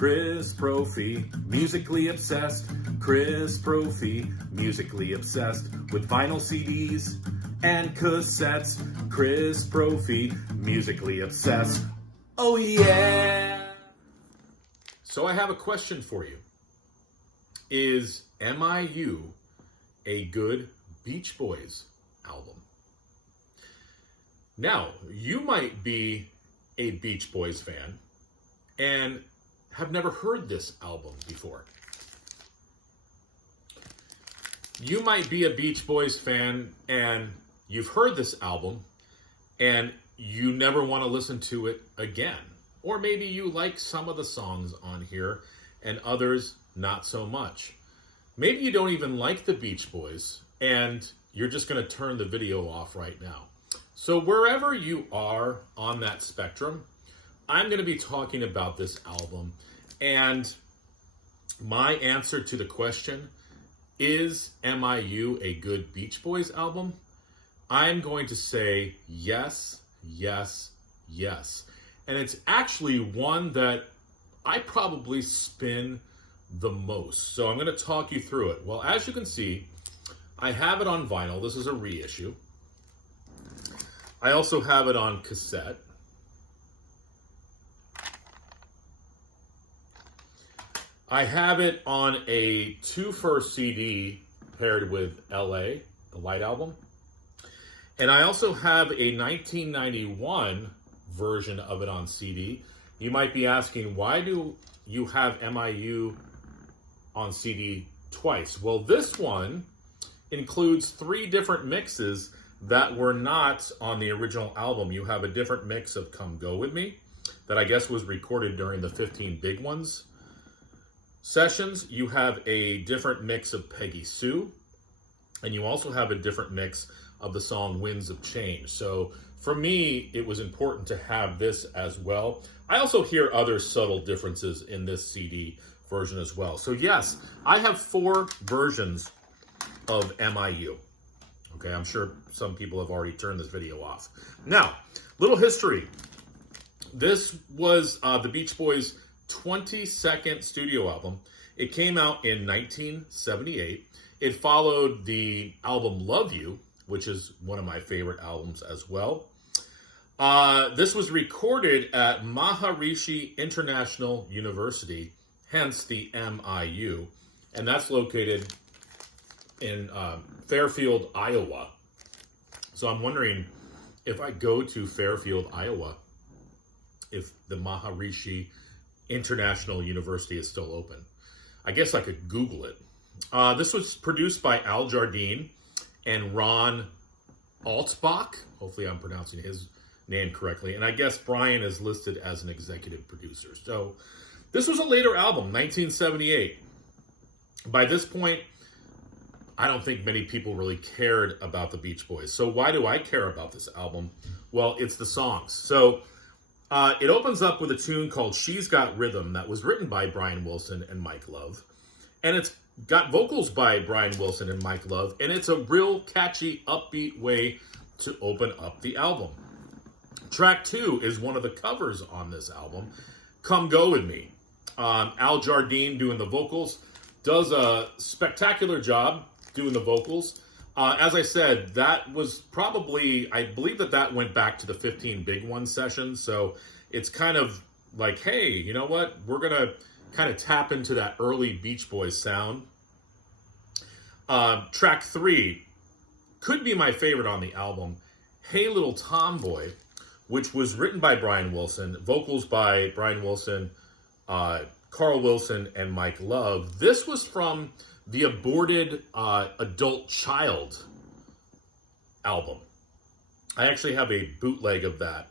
Chris Brophy, musically obsessed. Chris Brophy, musically obsessed with vinyl CDs and cassettes. Chris Brophy, musically obsessed. Oh yeah! So I have a question for you. Is M.I.U. a good Beach Boys album? Now, you might be a Beach Boys fan and have never heard this album before. You might be a Beach Boys fan and you've heard this album and you never want to listen to it again. Or maybe you like some of the songs on here and others not so much. Maybe you don't even like the Beach Boys and you're just going to turn the video off right now. So wherever you are on that spectrum, I'm going to be talking about this album. And my answer to the question, is M.I.U. a good Beach Boys album? I'm going to say yes, yes, yes. And it's actually one that I probably spin the most. So I'm going to talk you through it. Well, as you can see, I have it on vinyl. This is a reissue. I also have it on cassette. I have it on a 2-for CD paired with LA, the Light album. And I also have a 1991 version of it on CD. You might be asking, why do you have M.I.U. on CD twice? Well, this one includes 3 different mixes that were not on the original album. You have a different mix of Come Go With Me that I guess was recorded during the 15 Big Ones sessions. You have a different mix of Peggy Sue, and you also have a different mix of the song Winds of Change. So for me, it was important to have this as well. I also hear other subtle differences in this CD version as well. So yes, I have 4 versions of M.I.U. Okay, I'm sure some people have already turned this video off. Now, little history. This was the Beach Boys' 22nd studio album. It came out in 1978. It followed the album Love You, which is one of my favorite albums as well. This was recorded at Maharishi International University, hence the M.I.U., and that's located in Fairfield, Iowa. So I'm wondering if I go to Fairfield, Iowa, if the Maharishi International University is still open. I guess I could Google it. This was produced by Al Jardine and Ron Altbach. Hopefully I'm pronouncing his name correctly. And I guess Brian is listed as an executive producer. So this was a later album, 1978. By this point, I don't think many people really cared about the Beach Boys. So why do I care about this album? Well, it's the songs. So it opens up with a tune called She's Got Rhythm that was written by Brian Wilson and Mike Love. And it's got vocals by Brian Wilson and Mike Love. And it's a real catchy, upbeat way to open up the album. Track 2 is one of the covers on this album, Come Go With Me. Al Jardine doing the vocals, does a spectacular job doing the vocals. As I said, that was probably, I believe that went back to the 15 Big One sessions. So it's kind of like, hey, you know what? We're going to kind of tap into that early Beach Boys sound. Track 3 could be my favorite on the album, Hey Little Tomboy, which was written by Brian Wilson, vocals by Brian Wilson, Carl Wilson, and Mike Love. This was from the aborted Adult Child album. I actually have a bootleg of that.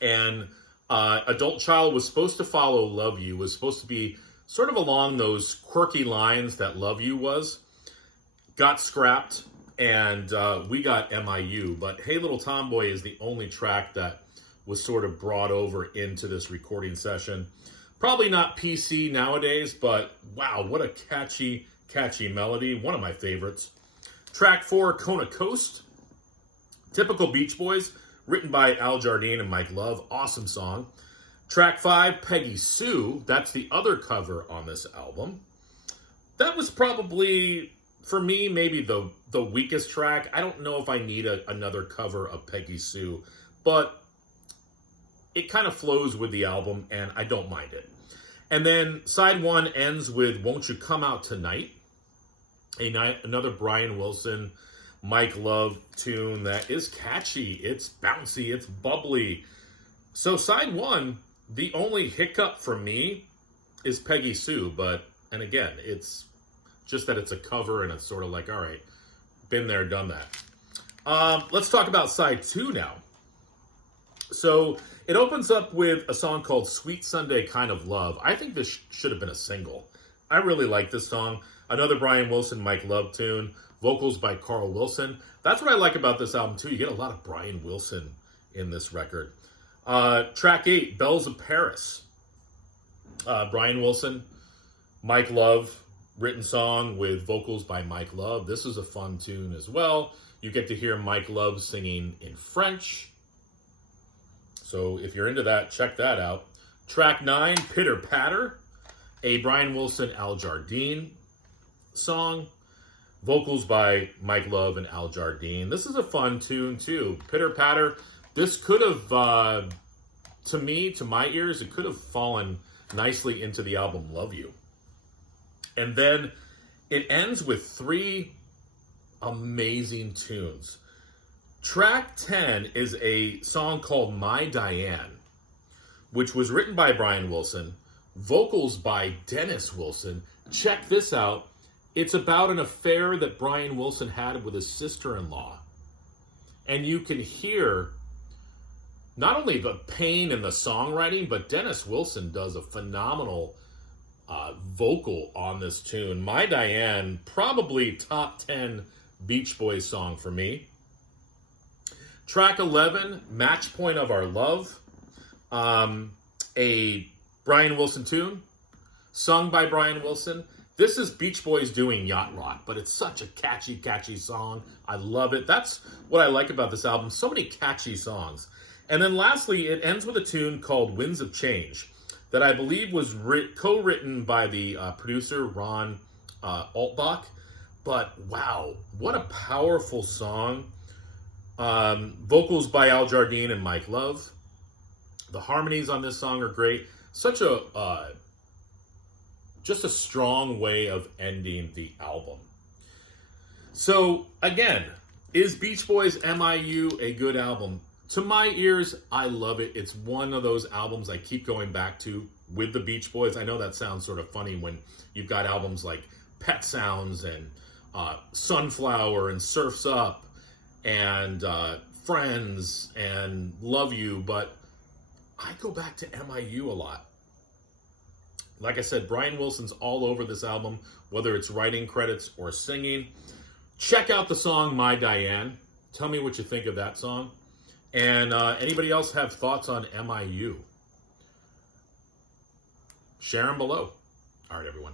And Adult Child was supposed to follow Love You, was supposed to be sort of along those quirky lines that Love You was. Got scrapped, and we got M.I.U. But Hey Little Tomboy is the only track that was sort of brought over into this recording session. Probably not PC nowadays, but wow, what a catchy melody. One of my favorites. Track 4, Kona Coast. Typical Beach Boys, written by Al Jardine and Mike Love. Awesome song. Track 5, Peggy Sue. That's the other cover on this album. That was probably, for me, maybe the weakest track. I don't know if I need another cover of Peggy Sue, but it kind of flows with the album, and I don't mind it. And then side 1 ends with Won't You Come Out Tonight, another Brian Wilson, Mike Love tune that is catchy, it's bouncy, it's bubbly. So side 1, the only hiccup for me is Peggy Sue, and again, it's just that it's a cover and it's sort of like, all right, been there, done that. Let's talk about side 2 now. So it opens up with a song called Sweet Sunday Kind of Love. I think this should have been a single. I really like this song. Another Brian Wilson, Mike Love tune. Vocals by Carl Wilson. That's what I like about this album too. You get a lot of Brian Wilson in this record. Track 8, Bells of Paris. Brian Wilson, Mike Love, written song with vocals by Mike Love. This is a fun tune as well. You get to hear Mike Love singing in French. So if you're into that, check that out. Track 9, Pitter Patter, a Brian Wilson, Al Jardine song. Vocals by Mike Love and Al Jardine. This is a fun tune too. Pitter Patter. This could have, to me, to my ears, it could have fallen nicely into the album Love You. And then it ends with 3 amazing tunes. Track 10 is a song called My Diane, which was written by Brian Wilson, vocals by Dennis Wilson. Check this out. It's about an affair that Brian Wilson had with his sister-in-law. And you can hear not only the pain in the songwriting, but Dennis Wilson does a phenomenal vocal on this tune. My Diane, probably top 10 Beach Boys song for me. Track 11, Match Point of Our Love. A Brian Wilson tune, sung by Brian Wilson. This is Beach Boys doing Yacht Rock, but it's such a catchy, catchy song. I love it. That's what I like about this album. So many catchy songs. And then lastly, it ends with a tune called Winds of Change that I believe was co-written by the producer, Ron Altbach. But wow, what a powerful song. Vocals by Al Jardine and Mike Love. The harmonies on this song are great. Such a just a strong way of ending the album. So again, is Beach Boys M.I.U. a good album? To my ears, I love it. It's one of those albums I keep going back to with the Beach Boys. I know that sounds sort of funny when you've got albums like Pet Sounds and Sunflower and Surf's Up and Friends and Love You, but I go back to M.I.U. a lot. Like I said, Brian Wilson's all over this album, whether it's writing credits or singing. Check out the song My Diane. Tell me what you think of that song. And anybody else have thoughts on M.I.U.? Share them below. All right, everyone.